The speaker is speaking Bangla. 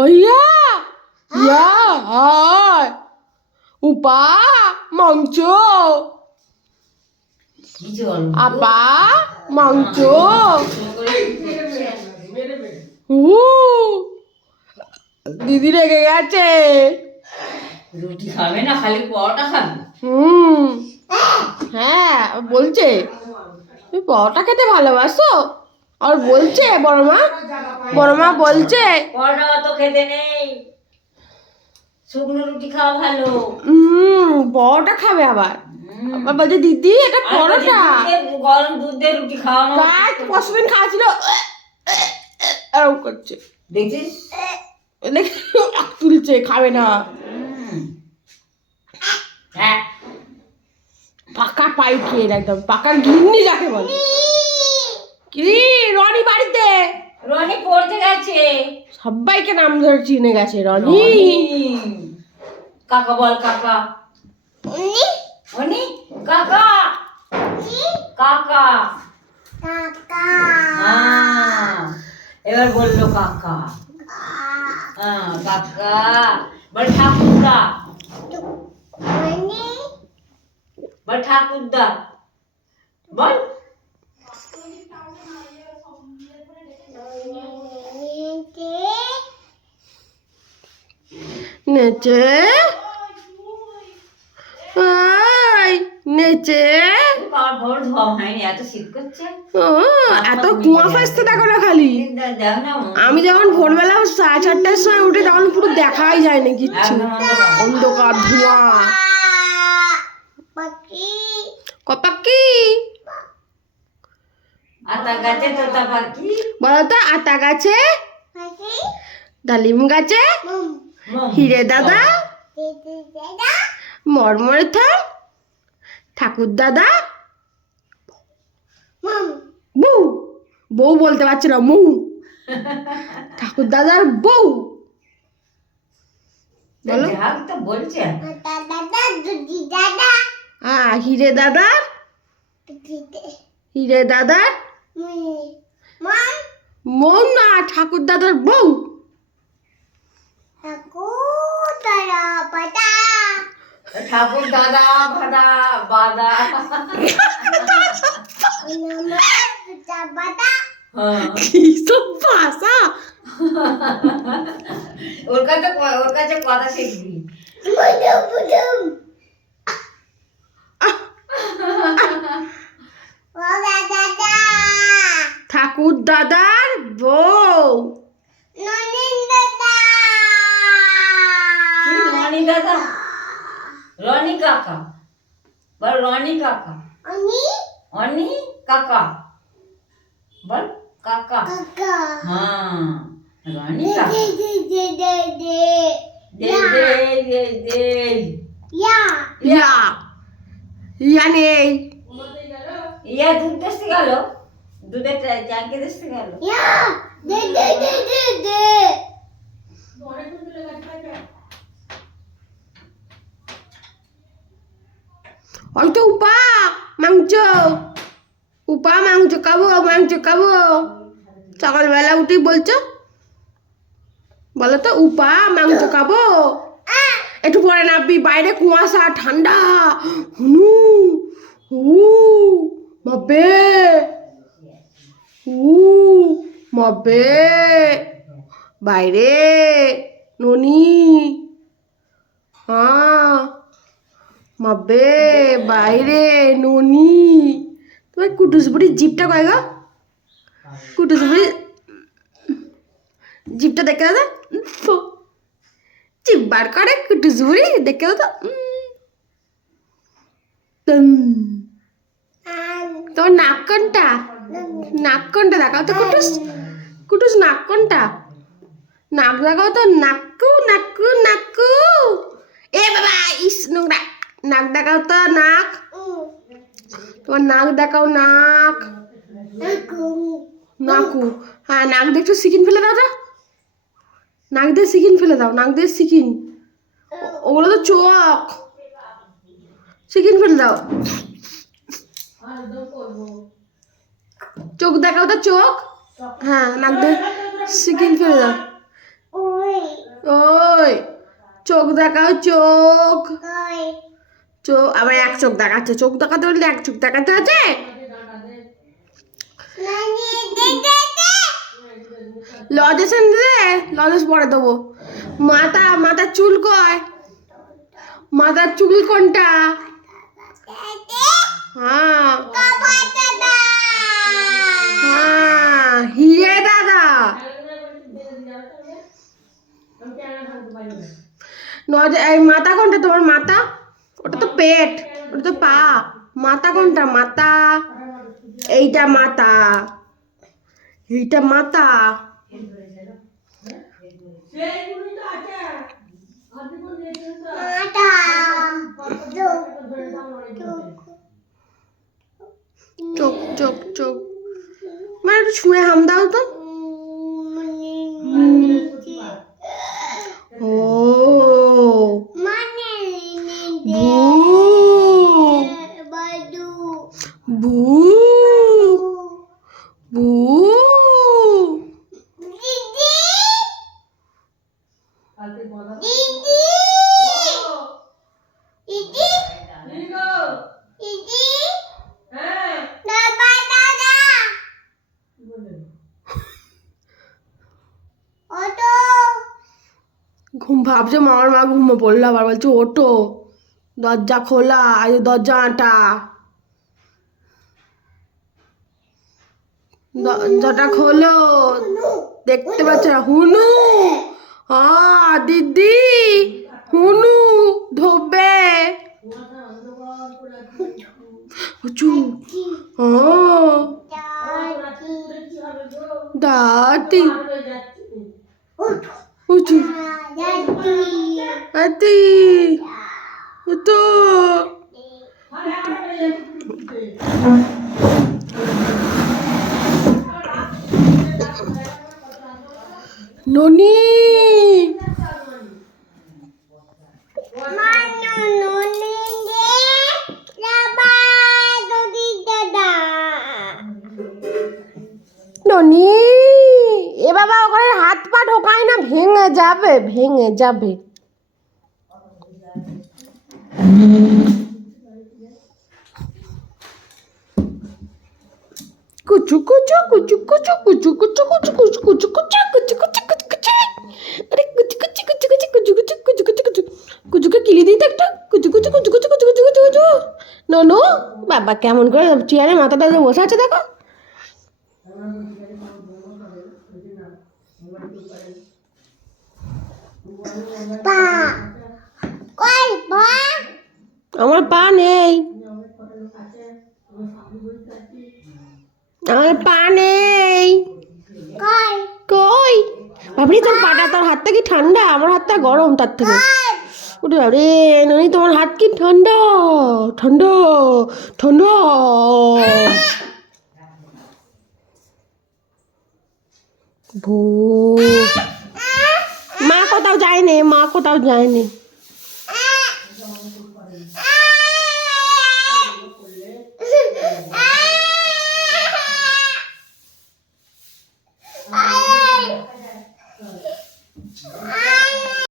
ওইয়া ইয়া হায়। উপা মাংস কি জল আপা মাংস উ দিদি রেগে গেছে। রুটি খাবে না খালি পরোটা খাবে? হুম। হ্যাঁ বলছে তুমি পরোটা খেতে ভালোবাসো? আর বলছে বড় মা বড় মা বলছে পরোটা অত খেতে নেই। শুকনো রুটি খাওয়া ভালো। হুম পরোটা খাবে আবার। আবার বলছে দিদি এটা পরোটা। গরম দুধ দিয়ে রুটি খাওয়ানো তো পরশুদিন খাওয়াছিল এরকম করছে। দেখছিস? দেখি তুলছে খাবে না। হ্যাঁ। পাকা পাই খেয়ে একদম। পাকা গিন্নি যাকে বলে। কি? রনি বাড়িতে। রনি পড়তে গেছে। সবাইকে নাম ধরে চিনে গেছে রনি। কাকা বল কাকা। অনি কাকা। কাকা। হ্যাঁ, এবার বলল কাকা। হ্যাঁ কাকা। বল ঠাকুরদা। বল ঠাকুরদা। বল। নেচে? নেচে? এত কুয়াশা আসতে দেখো না খালি। আমি যখন ভোরবেলা সাড়ে চারটার সময় উঠে তখন পুরো দেখাই যায় না কিচ্ছু অন্ধকার। ধোঁয়া। কত কি? আতা গাছে তোতা পাখি। বলো তো আতা গাছে? ডালিম গাছে। হিরে দাদা? মরমরে থাম। ঠাকুর দাদা? বউ। বউ বলতে পারছে না মৌ। ঠাকুর দাদার বউ। বলো। বলছে। হ্যাঁ হিরে দাদার? হিরে দাদার? মৌ না ঠাকুর দাদার বউ। ঠাকুর দাদা ভাদা বাদা হ্যাঁ। কি সব ভাষা? ওর কাছে ওর কাছে কথা শিখবি। ঠাকুর দাদার বউ। কি রনি দাদা রনি কাকা বল রনি কাকা অনি কাকা বল কাকা হ্যাঁ রনি কাকা দে দে দে দে ইয়া ইয়া নেই ইয়া দুধ দেখতে গেল দুধের ট্যাঙ্কে দেখতে গেল ওই তো উপা মাংস। উপা মাংস খাব মাংস খাব। সকালবেলা উঠেই বলছো? বলো তো উপা মাংস খাব। একটু পরে নাববি বাইরে কুয়াশা, ঠান্ডা। হুনু, হু, মবে হু, মবে। বাইরে, ননি। হ্যাঁ মবে বাইরে, ননি। তোমার কুটুস বুড়ির জিপটা কয় গো? কুটুস বুড়ি জিপটা দেখে দাদা জিপ বার করে কুটুস বুড়ি, দেখে দাদা তোমার নাক কোনটা? নাক কোনটা দেখাও তো কুটুস। কুটুস, নাক কোনটা? নাক দেখাও তো। নাকু নাকু নাকু। এ বাবা, ইস নোংরা। নাক দেখাও তো নাক। তোমার নাক দেখাও নাক। নাকু। হ্যাঁ নাক দিয়ে একটু সিকিন ফেলে দাও নাক দিয়ে সিকিন ফেলে দাও নাক দিয়ে সিকিন। ওগুলো তো চোখ। সিকিন ফেলে দাও। চোখ দেখাও তো চোখ। হ্যাঁ নাক দিয়ে সিকিন ফেলে দাও। ওই। চোখ দেখাও চোখ। চোখ, আবার এক চোখ দেখাচ্ছে, চোখ দেখাতে বললে এক চোখ দেখাতে আছে লজেশন দে লজেস পরে দেবো। মাথা, মাথার চুল কয়? মাথার চুল কোনটা? হ্যাঁ। হ্যাঁ হিরে দাদা। এই মাথা কোনটা, তোমার মাথা? ওটা তো পেট ওটা তো পা। মাথা কোনটা? মাথা। এইটা মাথা। এইটা মাথা। চোখ চোখ চোখ। মানে একটু ছুঁয়ে হাম দাও তো। ভাবছে মামার মা ঘুমো পড়ল আবার বলছে ওটো দরজা খোলা আজ দরজা আটা। দরজাটা খোলো। দেখতে পাচ্ছ না? হুনু। হ্যাঁ দিদি, হুনু, ধোবে। হ্যাঁ দাদি। আদি তো ননি? ননি, এ বাবা ওখানে হাত পা ঢোকায় না, ভেঙে যাবে ভেঙে যাবে। কুচু কুচু কুচু কুচু কুচু কুচু কুচু কুচু কুচু কুচু কুচু কুচু কুচু কুচু আরে কুচু কুচু কুচু কুচু কুচু কুচু কুচু কুচু কুচু কুচুকে কিলি দিই তো কুচু কুচু কুচু কুচু কুচু কুচু কুচু কুচু ননু বাবা কেমন করে চেয়ারে মাথাটা বসে আছে দেখো আমার পা নেই। আমার পা নেই। কই? বাবরি তোর পাটা তোর হাতটা কি ঠান্ডা? আমার হাতটা গরম তার থেকে। ওরে আরে ননি তোমার হাত কি ঠান্ডা? ঠান্ডা ঠান্ডা। ভূ মা কোথাও যায়নি মা কোথাও যায়নি।